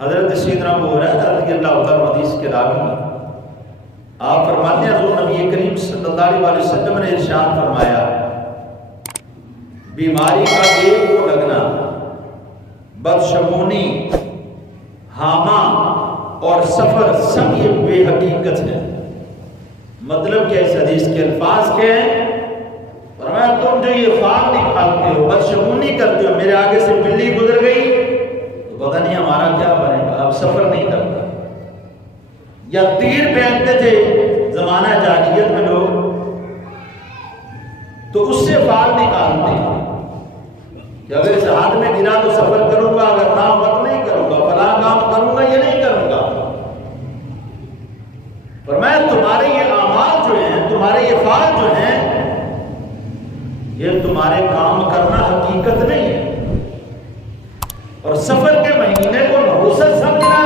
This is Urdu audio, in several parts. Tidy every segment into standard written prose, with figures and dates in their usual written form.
حضرت سیدنا ابو ہریرہ رضی اللہ تعالیٰ حدیث کے راوی آپ فرماتے ہیں حضور نبی کریم صلی اللہ علیہ وسلم نے ارشاد فرمایا بیماری کا ایک کو لگنا بدشگونی ہامہ اور سفر سب یہ بے حقیقت ہے۔ مطلب کیا اس حدیث کے الفاظ کیا ہیں؟ فرمایا تم جو یہ فال نکالتے ہو بدشگونی کرتے ہو، میرے آگے سے بلی گزر گئی تو پتہ نہیں ہمارا کیا بنے گا، اب سفر نہیں کرتا، یا تیر پھینکتے تھے زمانہ جاہلیت میں لوگ تو اس سے فال نکالتے ہیں کہ اگر اس ہاتھ میں گرا تو سفر کروں گا، اگر نہ ہوا تو نہیں کروں گا، فلاں کام کروں گا یا نہیں کروں گا۔ فرمایا تمہارے یہ اعمال جو ہیں، تمہارے یہ فعل جو ہیں، یہ تمہارے کام کرنا حقیقت نہیں ہے، اور سفر کے مہینے کو نحوست سمجھنا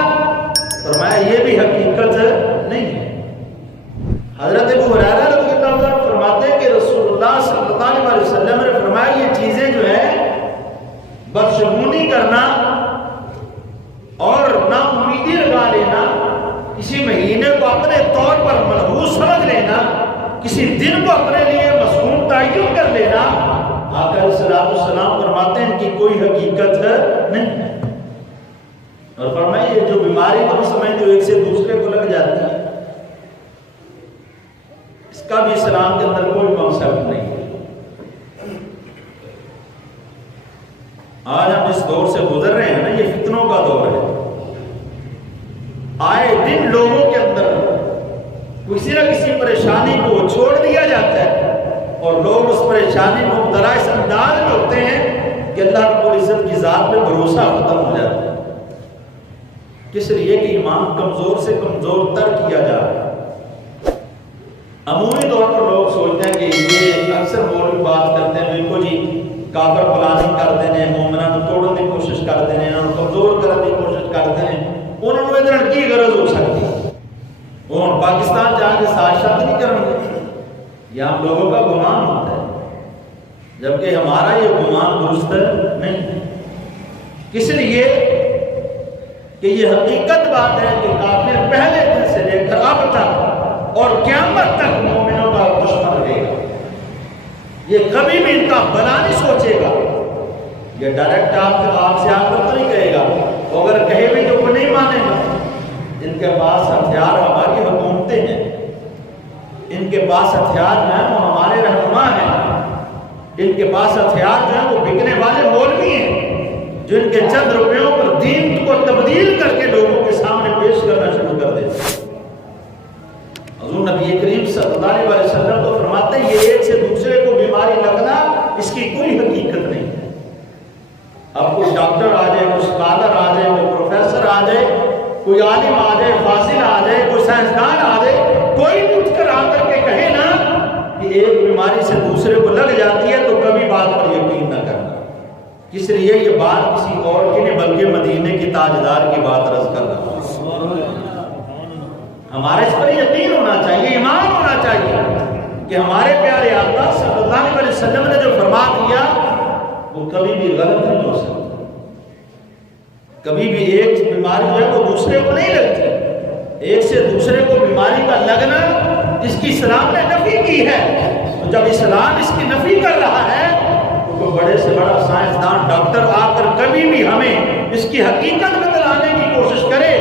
فرمایا یہ بھی حقیقت نہیں ہے۔ حضرت ابو ہریرہ رضی اللہ عنہ فرماتے ہیں کہ رسول اللہ صلی اللہ علیہ وسلم نے فرمایا یہ چیزیں جو ہیں بدشگونی کرنا اور نا امیدی لگا لینا، کسی مہینے کو اپنے طور پر منحوس سمجھ لینا، کسی دن کو اپنے لیے مسموم تعین کر لینا، آقا علیہ السلام فرماتے ہیں کہ کوئی حقیقت نہیں ہے۔ اور فرمایا یہ جو بیماری تم سمجھتے ہو ایک سے دوسرے کو لگ جاتی ہے، اس کا بھی اسلام کے اندر کوئی کانسیپٹ نہیں ہے۔ آج ہم اس دور سے گزر رہے ہیں نا، یہ فتنوں کا دور ہے، آئے دن لوگوں کے اندر کسی نہ کسی پریشانی کو چھوڑ دیا جاتا ہے اور لوگ اس پریشانی کو مبتلا اس انداز میں ہوتے ہیں کہ اللہ رب العزت کی ذات پہ بھروسہ ختم ہو جاتا ہے، کس لیے کہ ایمان کمزور سے کمزور تر کیا جا رہا ہے۔ عمومی طور پر لوگ سوچتے ہیں کہ یہ اکثر مولوی بات کرتے ہیں بالکل جی کافر پلاننگ کرتے ہیں، مومنان توڑنے کی کوشش کرتے ہیں، انہوں کمزور کرنے کی کوشش کرتے ہیں، انہوں نے ادھر کی غرض ہو سکتی ہے، وہ پاکستان جا کے سازشات نہیں کریں گے، یہ ہم لوگوں کا گمان ہوتا ہے، جبکہ ہمارا یہ گمان درست نہیں ہے۔ کس لیے کہ یہ حقیقت بات ہے کہ کافر پہلے دن سے لے کر اب تک اور قیامت تک مومنوں کا دشمن رہے گا، یہ کبھی بھی ان کا بھلا نہیں سوچے گا، یہ ڈائریکٹ آپ سے آ کر تو نہیں کہے گا، اگر کہے بھی تو وہ نہیں مانے گا۔ ان کے پاس ہتھیار ہماری حکومتیں ہیں، ان کے پاس ہتھیار جو ہیں وہ ہمارے رہنما ہیں، ان کے پاس ہتھیار جو ہیں وہ بکنے والے مولوی ہیں جو ان کے چند روپیوں پر دین کو تبدیل کر کے لوگوں کے سامنے پیش کرنا شروع کر دیتے ہیں۔ حضور نبی کریم صلی اللہ علیہ وسلم تو فرماتے ہیں یہ ایک سے دوسرے کو بیماری لگنا اس کی کوئی حقیقت نہیں ہے۔ اب کوئی ڈاکٹر آ جائے، کوئی اسکالر آ جائے، کوئی پروفیسر آ جائے، کوئی عالم آ جائے، فاضل آ جائے، کوئی سائنسدان آ جائے، کوئی اٹھ کر آ کر کے کہے نا کہ ایک بیماری سے دوسرے کو لگ جاتی ہے تو کبھی بات پر یقین نہ کرنا۔ اس لیے یہ بات کسی اور کی نہیں بلکہ مدینے کی تاجدار کی بات عرض کر رہا ہوں۔ ہمارے اس پر یقین ہونا چاہیے، ایمان ہونا چاہیے کہ ہمارے پیارے آقا صلی اللہ علیہ وسلم نے جو فرما دیا وہ کبھی بھی غلط نہیں ہو سکتا، کبھی بھی ایک بیماری جو ہے وہ دوسرے کو نہیں لگتی، ایک سے دوسرے کو بیماری کا لگنا جس کی اسلام نے نفی کی ہے، تو جب اسلام اس کی نفی کر رہا ہے تو کوئی بڑے سے بڑا سائنسدان ڈاکٹر آ کر کبھی بھی ہمیں اس کی حقیقت بتلانے کی کوشش کرے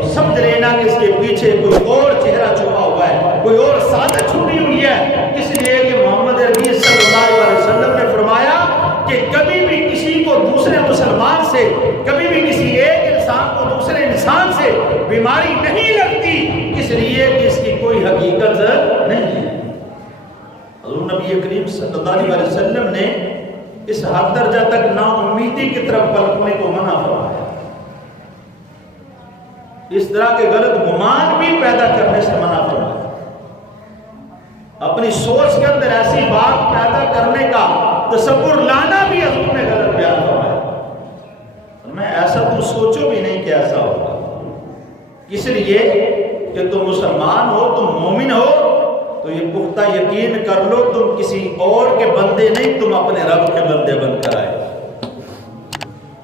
تو سمجھ لینا کہ اس کے پیچھے کوئی اور چہرہ چھپا ہوا ہے، کوئی اور سازش چھپی ہوئی ہے، اس لیے کہ محمد عربی صلی اللہ علیہ وسلم نے فرمایا کہ کبھی بھی کسی کو دوسرے مسلمان سے، کبھی بھی کسی ایک انسان کو دوسرے انسان سے بیماری نہیں لگتی، اس لیے کہ اس کی کوئی حقیقت نہیں ہے۔ حضور نبی کریم صلی اللہ علیہ وسلم نے اس حد درجہ تک نا امیدی کی طرف پلٹنے کو منع فرمایا، اس طرح کے غلط گمان بھی پیدا کرنے سے منع فرمایا، اپنی سوچ کے اندر ایسی بات پیدا کرنے کا تصور لانا بھی حضور نے غلط بیان فرمایا۔ میں ایسا تم سوچو بھی نہیں کہ ایسا ہوگا، اس لیے کہ تم مسلمان ہو، تم مومن ہو تو یہ پختہ یقین کر لو تم کسی اور کے بندے نہیں، تم اپنے رب کے بندے بن کر آئے،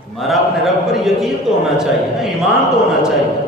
تمہارا اپنے رب پر یقین تو ہونا چاہیے نا، ایمان تو ہونا چاہیے۔